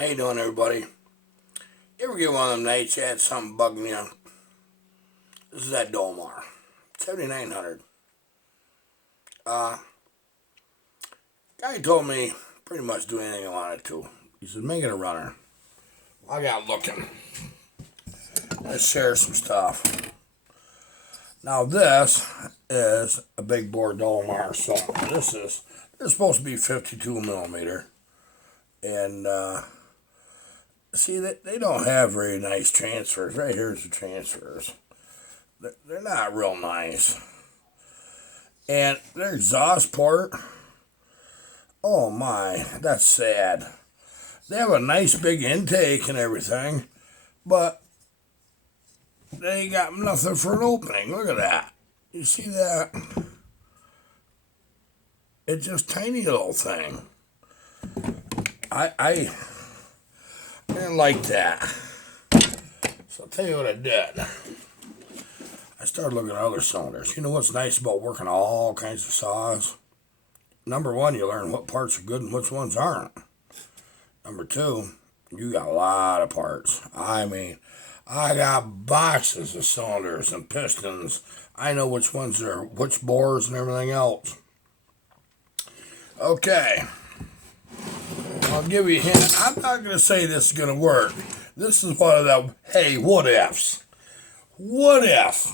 How you doing, everybody? You ever get one of them nights you had something bugging you? This is that Dolmar, 7900. Guy told me pretty much do anything I wanted to. He said, make it a runner. I got looking. Let's share some stuff. Now this is a big bore Dolmar, so they're supposed to be 52 millimeter. And see, they don't have very nice transfers. Right here's the transfers. They're not real nice. And their exhaust port, oh my, that's sad. They have a nice big intake and everything, but they got nothing for an opening. Look at that. You see that? It's just a tiny little thing. I didn't like that. So I'll tell you what I did. I started looking at other cylinders. You know what's nice about working all kinds of saws? Number one, you learn what parts are good and which ones aren't. Number two, you got a lot of parts. I mean, I got boxes of cylinders and pistons. I know which ones are which bores and everything else. Okay. I'll give you a hint. I'm not going to say this is going to work. This is one of the, hey, what ifs. What if?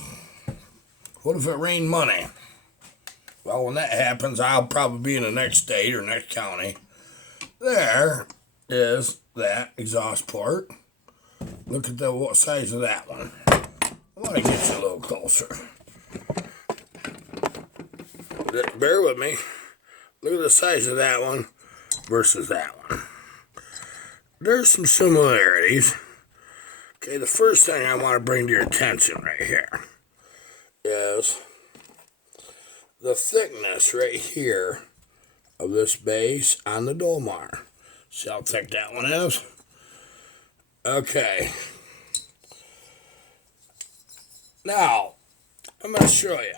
What if it rained money? Well, when that happens, I'll probably be in the next state or next county. There is that exhaust port. Look at the size of that one. I want to get you a little closer. Bear with me. Look at the size of that one versus that one. There's some similarities. Okay, the first thing I want to bring to your attention right here is the thickness right here of this base on the Dolmar. See how thick that one is? Okay. Now, I'm going to show you.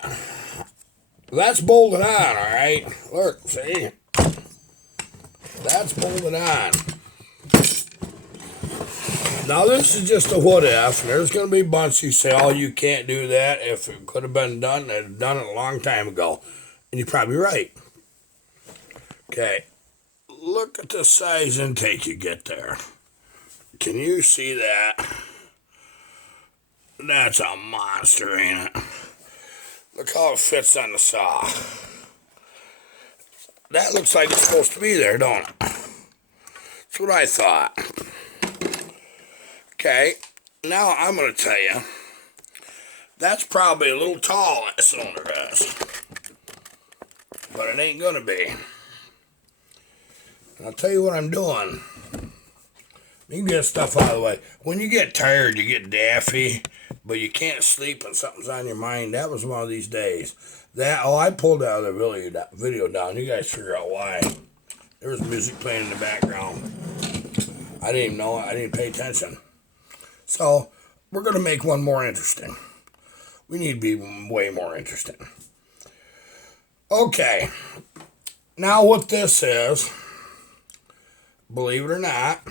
That's bolted on, alright? Look, see? That's bolted on. Now, this is just a what if. There's going to be a bunch who say, oh, you can't do that. If it could have been done, they'd have done it a long time ago. And you're probably right. Okay. Look at the size intake you get there. Can you see that? That's a monster, ain't it? Look how it fits on the saw. That looks like it's supposed to be there, don't it? That's what I thought. Okay, now I'm going to tell you, that's probably a little tall, that cylinder is. But it ain't going to be. And I'll tell you what I'm doing. You can get stuff out of the way. When you get tired, you get daffy, but you can't sleep and something's on your mind. That was one of these days. I pulled out of the video down. You guys figure out why. There was music playing in the background. I didn't even know it. I didn't pay attention. So, we're going to make one more interesting. We need to be way more interesting. Okay. Now what this is, believe it or not,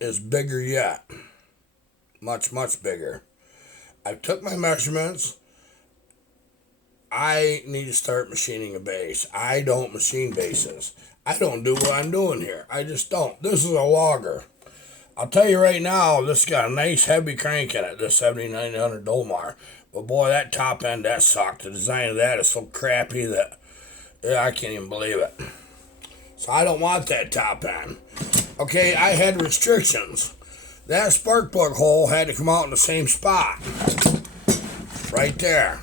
is bigger yet. Much, much bigger. I took my measurements. I need to start machining a base. I don't machine bases. I don't do what I'm doing here. I just don't. This is a logger. I'll tell you right now, this got a nice heavy crank in it, this 7900 Dolmar. But boy, that top end, that sucked. The design of that is so crappy that I can't even believe it. So I don't want that top end. Okay, I had restrictions. That spark plug hole had to come out in the same spot. Right there.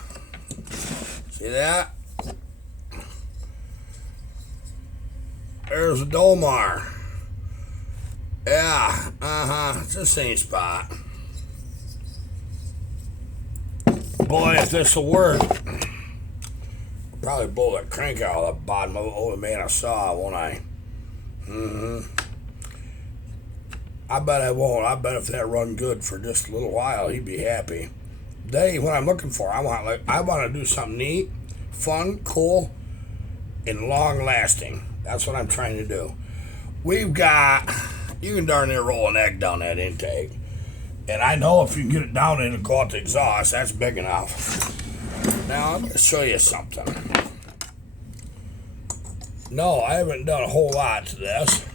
See that? There's a Dolmar. Yeah, it's the same spot. Boy, if this will work, I'll probably blow that crank out of the bottom of the old man I saw, won't I? I bet I won't. I bet if that run good for just a little while, he'd be happy. What I'm looking for, I want to do something neat, fun, cool, and long lasting. That's what I'm trying to do. We've got you can darn near roll an egg down that intake. And I know if you can get it down and go out the exhaust, that's big enough. Now, I'm going to show you something. No, I haven't done a whole lot to this.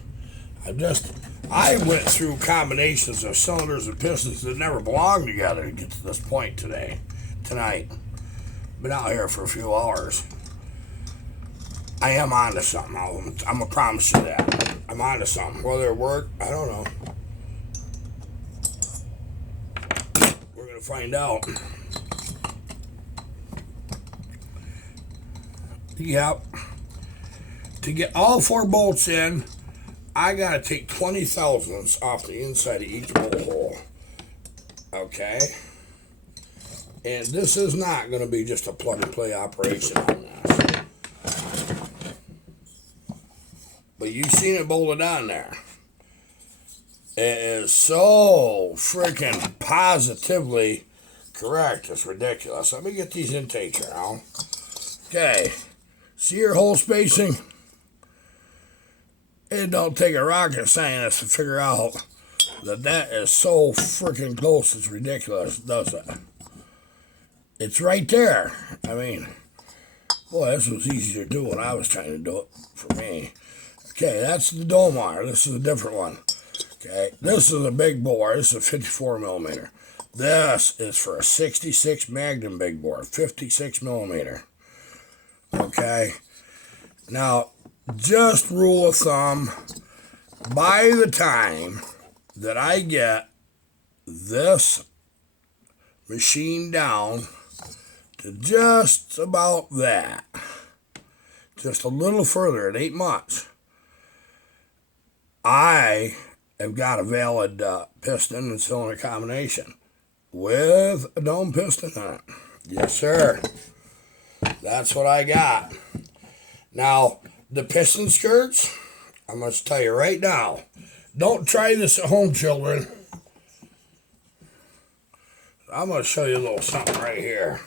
I went through combinations of cylinders and pistons that never belonged together to get to this point tonight. Been out here for a few hours. I am onto something. I'm going to promise you that. I'm onto something. Whether it worked, I don't know. We're going to find out. Yep. To get all 4 bolts in, I got to take 20 thousandths off the inside of each bolt hole. Okay? And this is not going to be just a plug and play operation on this. But you've seen it bolted on there. It is so freaking positively correct. It's ridiculous. Let me get these intakes around. Okay. See your hole spacing? It don't take a rocket scientist to figure out that is so freaking close. It's ridiculous, does it? It's right there. I mean, boy, this was easier to do when I was trying to do it for me. Okay, that's the Dolmar. This is a different one. Okay, this is a big bore. This is a 54 millimeter. This is for a 66 Magnum big bore, 56 millimeter. Okay, now just rule of thumb, by the time that I get this machine down to just about that, just a little further at 8 months, I have got a valid piston and cylinder combination with a dome piston on it. Yes, sir. That's what I got. Now, the piston skirts, I'm going to tell you right now, don't try this at home, children. I'm going to show you a little something right here.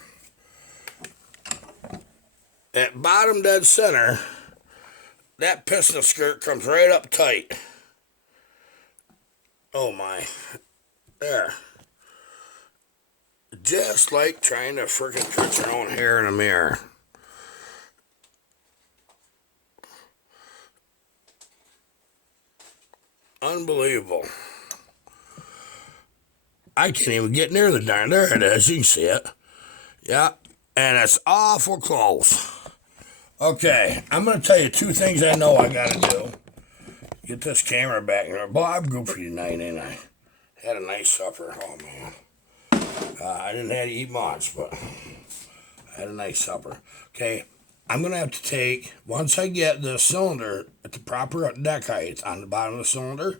At bottom dead center, that piston skirt comes right up tight. Oh my. There. Just like trying to freaking cut your own hair in a mirror. Unbelievable. I can't even get near the darn. There it is. You can see it. Yeah. And it's awful close. Okay. I'm going to tell you 2 things I know I got to do. Get this camera back here. Boy, I'm goofy tonight, ain't I? Had a nice supper. Oh, man. I didn't have to eat much, but I had a nice supper. Okay. I'm going to have to take, once I get the cylinder at the proper deck height on the bottom of the cylinder,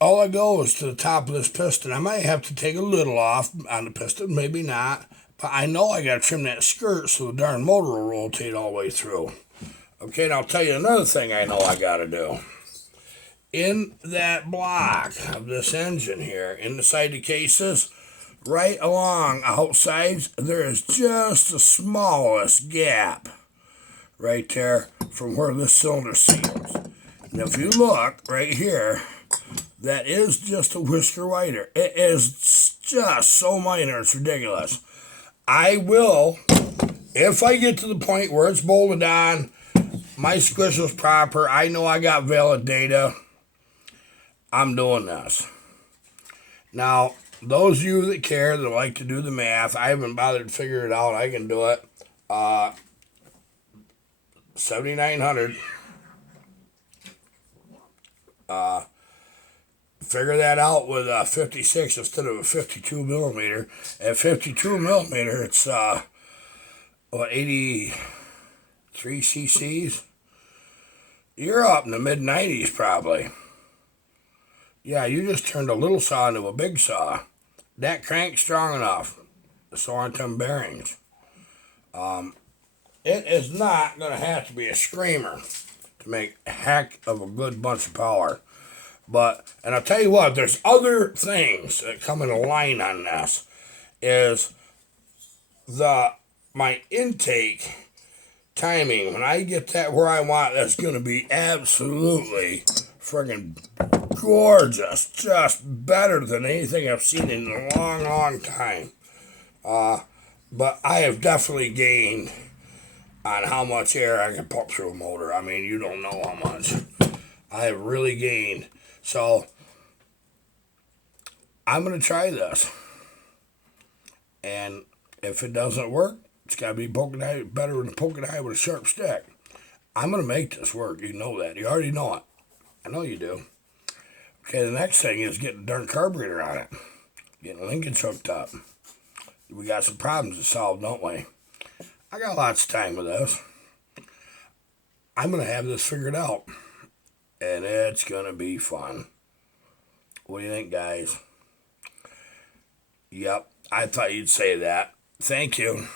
all I go is to the top of this piston. I might have to take a little off on the piston, maybe not, but I know I got to trim that skirt so the darn motor will rotate all the way through. Okay, and I'll tell you another thing I know I got to do. In that block of this engine here, inside the cases, right along outside, there is just the smallest gap right there from where this cylinder seals. And if you look right here, that is just a whisker wider. It is just so minor, it's ridiculous. I will, if I get to the point where it's bolted on, my squish is proper, I know I got valid data, I'm doing this. Now, those of you that care, that like to do the math, I haven't bothered to figure it out. I can do it. 7,900. Figure that out with a 56 instead of a 52 millimeter. At 52 millimeter, it's 83 cc's. You're up in the mid 90s probably. Yeah, you just turned a little saw into a big saw. That crank's strong enough. So aren't them bearings. It is not going to have to be a screamer to make a heck of a good bunch of power. But, and I'll tell you what, there's other things that come in a line on this. Is my intake timing. When I get that where I want, that's going to be absolutely friggin' gorgeous. Just better than anything I've seen in a long, long time. But I have definitely gained on how much air I can pump through a motor. I mean, you don't know how much. I have really gained. So, I'm going to try this. And if it doesn't work, it's got to be poking eye, better than poking eye with a sharp stick. I'm going to make this work. You know that. You already know it. I know you do. Okay, the next thing is getting the darn carburetor on it. Getting linkage hooked up. We got some problems to solve, don't we? I got lots of time with this. I'm going to have this figured out. And it's going to be fun. What do you think, guys? Yep, I thought you'd say that. Thank you.